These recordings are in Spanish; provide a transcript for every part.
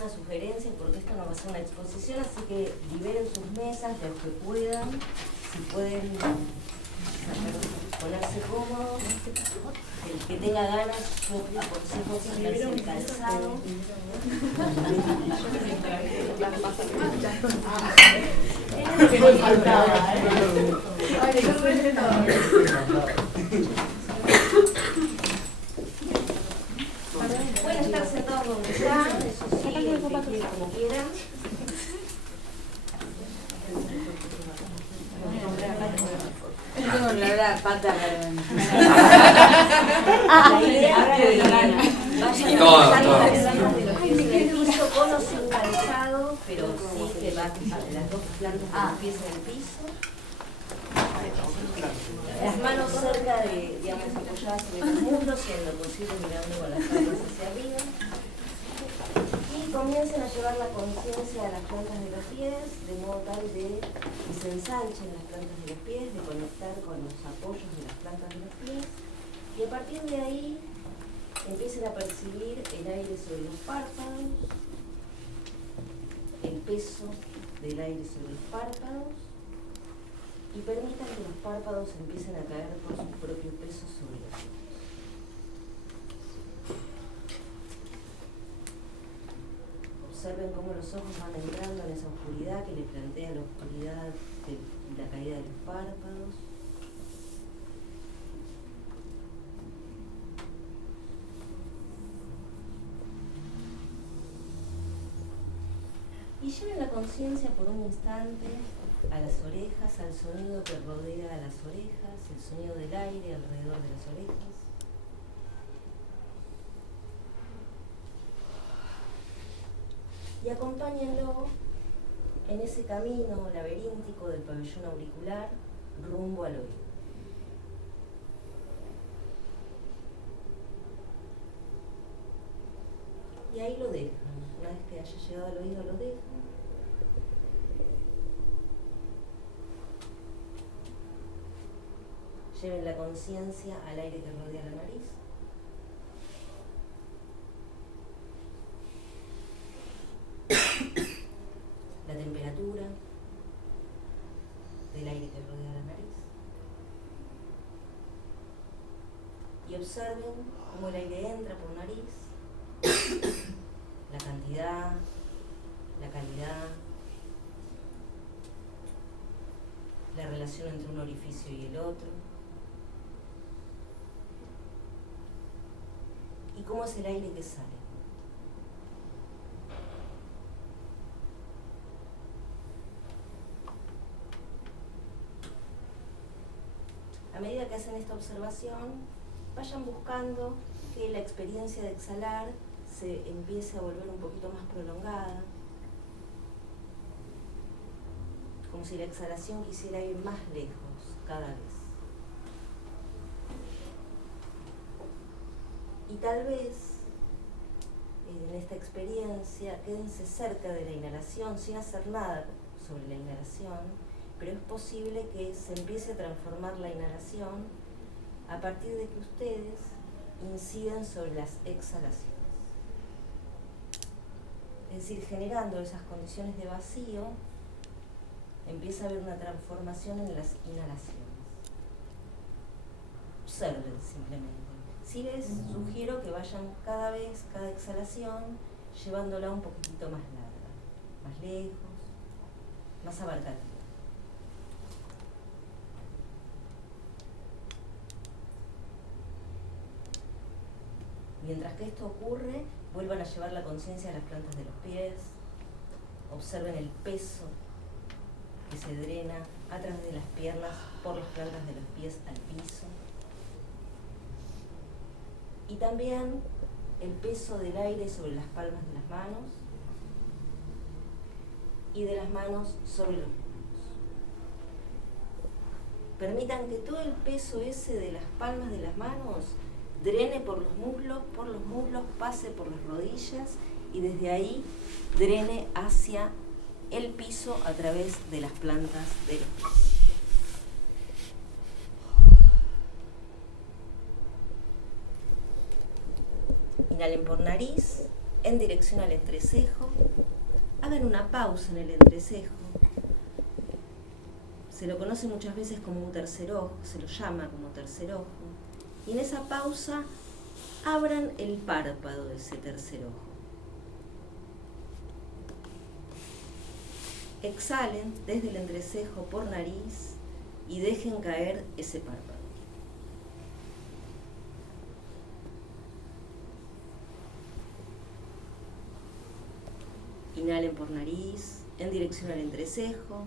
una sugerencia, porque esto no va a ser una exposición, así que liberen sus mesas, los que puedan, si pueden ponerse cómodos. El que tenga ganas, yo aconsejo quitarse el calzado. Es lo que me faltaba, Pueden estar sentados donde están, eso sí, como quieran. Tengo la pata La idea es que vayan el piso con o sin calzado, pero sí que va a las dos plantas de los pies en el piso. Las manos cerca de, digamos, apoyadas en los muslos y en lo posible mirando con las palmas hacia arriba. Y comiencen a llevar la conciencia a las plantas de los pies, de modo tal de que se ensanchen las plantas de los pies, de conectar con los apoyos de las plantas de los pies. Y a partir de ahí empiecen a percibir el aire sobre los párpados, el peso del aire sobre los párpados, y permitan que los párpados empiecen a caer por su propio peso sobre los ojos. Observen cómo los ojos van entrando en esa oscuridad que le plantea la oscuridad de la caída de los párpados. Y lleven la conciencia por un instante a las orejas, al sonido que rodea a las orejas, el sonido del aire alrededor de las orejas. Y acompáñenlo en ese camino laberíntico del pabellón auricular rumbo al oído. Y ahí lo dejan. Una vez que haya llegado al oído, lo dejan. Lleven la conciencia al aire que rodea la nariz. La temperatura del aire que rodea la nariz. Y observen cómo el aire entra por nariz, la cantidad, la calidad, la relación entre un orificio y el otro. Y cómo es el aire que sale. A medida que hacen esta observación, vayan buscando que la experiencia de exhalar se empiece a volver un poquito más prolongada, como si la exhalación quisiera ir más lejos cada vez. Y tal vez en esta experiencia quédense cerca de la inhalación sin hacer nada sobre la inhalación, pero es posible que se empiece a transformar la inhalación a partir de que ustedes incidan sobre las exhalaciones. Es decir, generando esas condiciones de vacío, empieza a haber una transformación en las inhalaciones. Observen simplemente. Si les sugiero que vayan cada vez, cada exhalación, llevándola un poquitito más larga, más lejos, más abarcativa. Mientras que esto ocurre, vuelvan a llevar la conciencia a las plantas de los pies, observen el peso que se drena a través de las piernas por las plantas de los pies al piso. Y también el peso del aire sobre las palmas de las manos y de las manos sobre los muslos. Permitan que todo el peso ese de las palmas de las manos drene por los muslos, pase por las rodillas y desde ahí drene hacia el piso a través de las plantas de los pies. Inhalen por nariz en dirección al entrecejo. Hagan una pausa en el entrecejo. Se lo conoce muchas veces como un tercer ojo, se lo llama como tercer ojo. Y en esa pausa abran el párpado de ese tercer ojo. Exhalen desde el entrecejo por nariz y dejen caer ese párpado. Inhalen por nariz en dirección al entrecejo.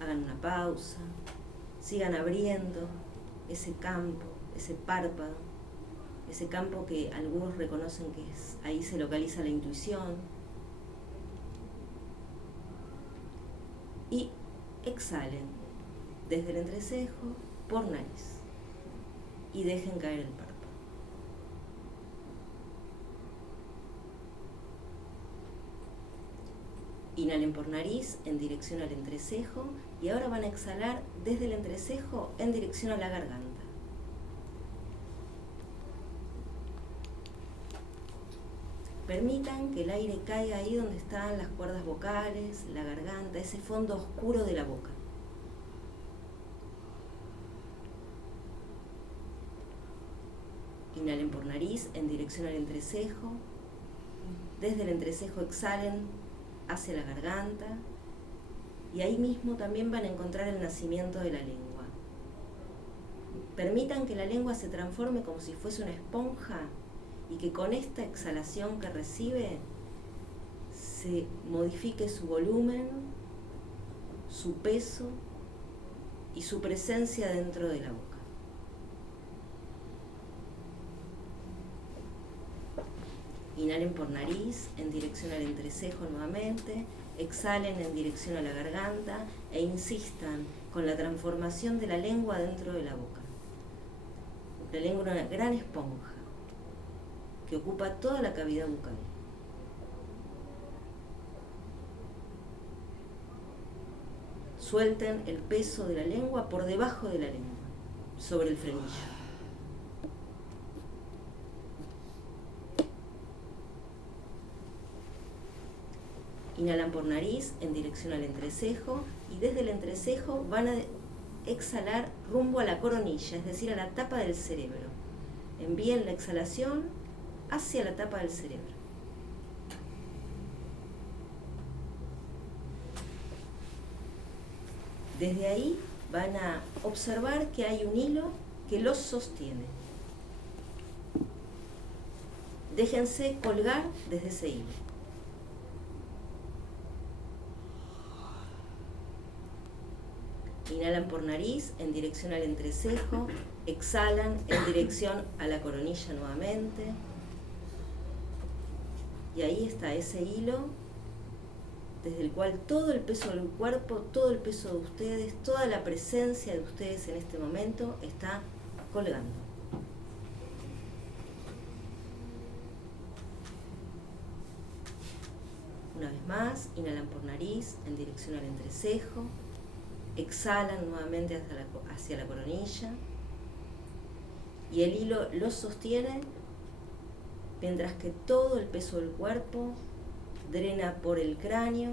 Hagan una pausa. Sigan abriendo ese campo, ese párpado, ese campo que algunos reconocen que ahí se localiza la intuición. Y exhalen desde el entrecejo por nariz y dejen caer el párpado. Inhalen por nariz en dirección al entrecejo y ahora van a exhalar desde el entrecejo en dirección a la garganta. Permitan que el aire caiga ahí donde están las cuerdas vocales, la garganta, ese fondo oscuro de la boca. Inhalen por nariz en dirección al entrecejo. Desde el entrecejo exhalen hacia la garganta y ahí mismo también van a encontrar el nacimiento de la lengua. Permitan que la lengua se transforme como si fuese una esponja y que con esta exhalación que recibe se modifique su volumen, su peso y su presencia dentro de la boca. Inhalen por nariz en dirección al entrecejo nuevamente, exhalen en dirección a la garganta e insistan con la transformación de la lengua dentro de la boca. La lengua es una gran esponja que ocupa toda la cavidad bucal. Suelten el peso de la lengua por debajo de la lengua, sobre el frenillo. Inhalan por nariz en dirección al entrecejo y desde el entrecejo van a exhalar rumbo a la coronilla, es decir, a la tapa del cerebro. Envíen la exhalación hacia la tapa del cerebro. Desde ahí van a observar que hay un hilo que los sostiene. Déjense colgar desde ese hilo. Inhalan por nariz en dirección al entrecejo, exhalan en dirección a la coronilla nuevamente. Y ahí está ese hilo desde el cual todo el peso del cuerpo, todo el peso de ustedes, toda la presencia de ustedes en este momento está colgando. Una vez más, inhalan por nariz en dirección al entrecejo. Exhalan nuevamente hacia la coronilla y el hilo los sostiene mientras que todo el peso del cuerpo drena por el cráneo,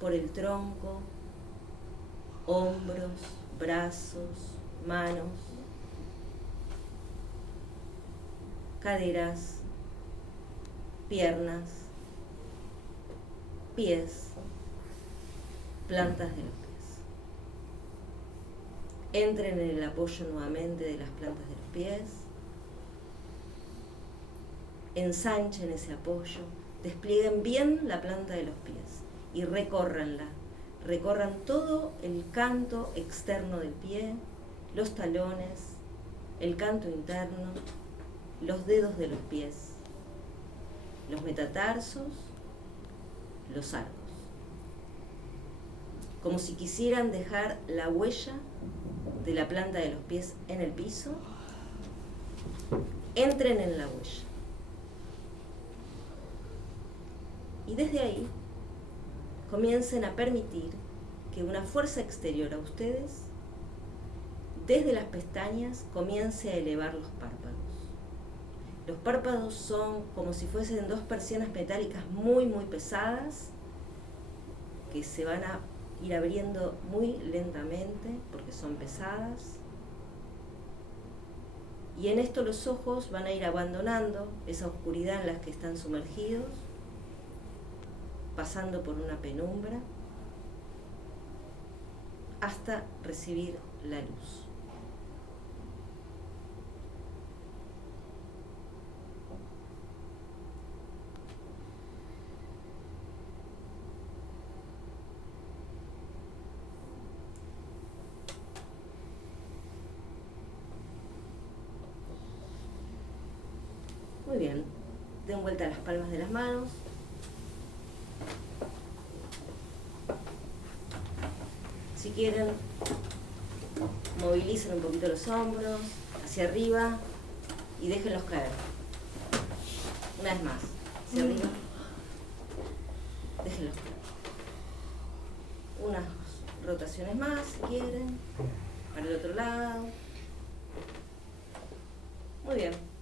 por el tronco, hombros, brazos, manos, caderas, piernas, pies, plantas de los pies. Entren en el apoyo nuevamente de las plantas de los pies. Ensanchen ese apoyo. Desplieguen bien la planta de los pies y recórranla. Recorran todo el canto externo del pie, los talones, el canto interno, los dedos de los pies, los metatarsos, los arcos. Como si quisieran dejar la huella de la planta de los pies en el piso, entren en la huella. Y desde ahí comiencen a permitir que una fuerza exterior a ustedes, desde las pestañas, comience a elevar los párpados. Los párpados son como si fuesen dos persianas metálicas muy pesadas que se van a ir abriendo muy lentamente porque son pesadas. Y en esto los ojos van a ir abandonando esa oscuridad en la que están sumergidos, pasando por una penumbra, hasta recibir la luz. Muy bien, den vuelta las palmas de las manos. Si quieren, movilicen un poquito los hombros hacia arriba y déjenlos caer. Una vez más, hacia arriba, déjenlos caer. Unas rotaciones más, si quieren, para el otro lado. Muy bien.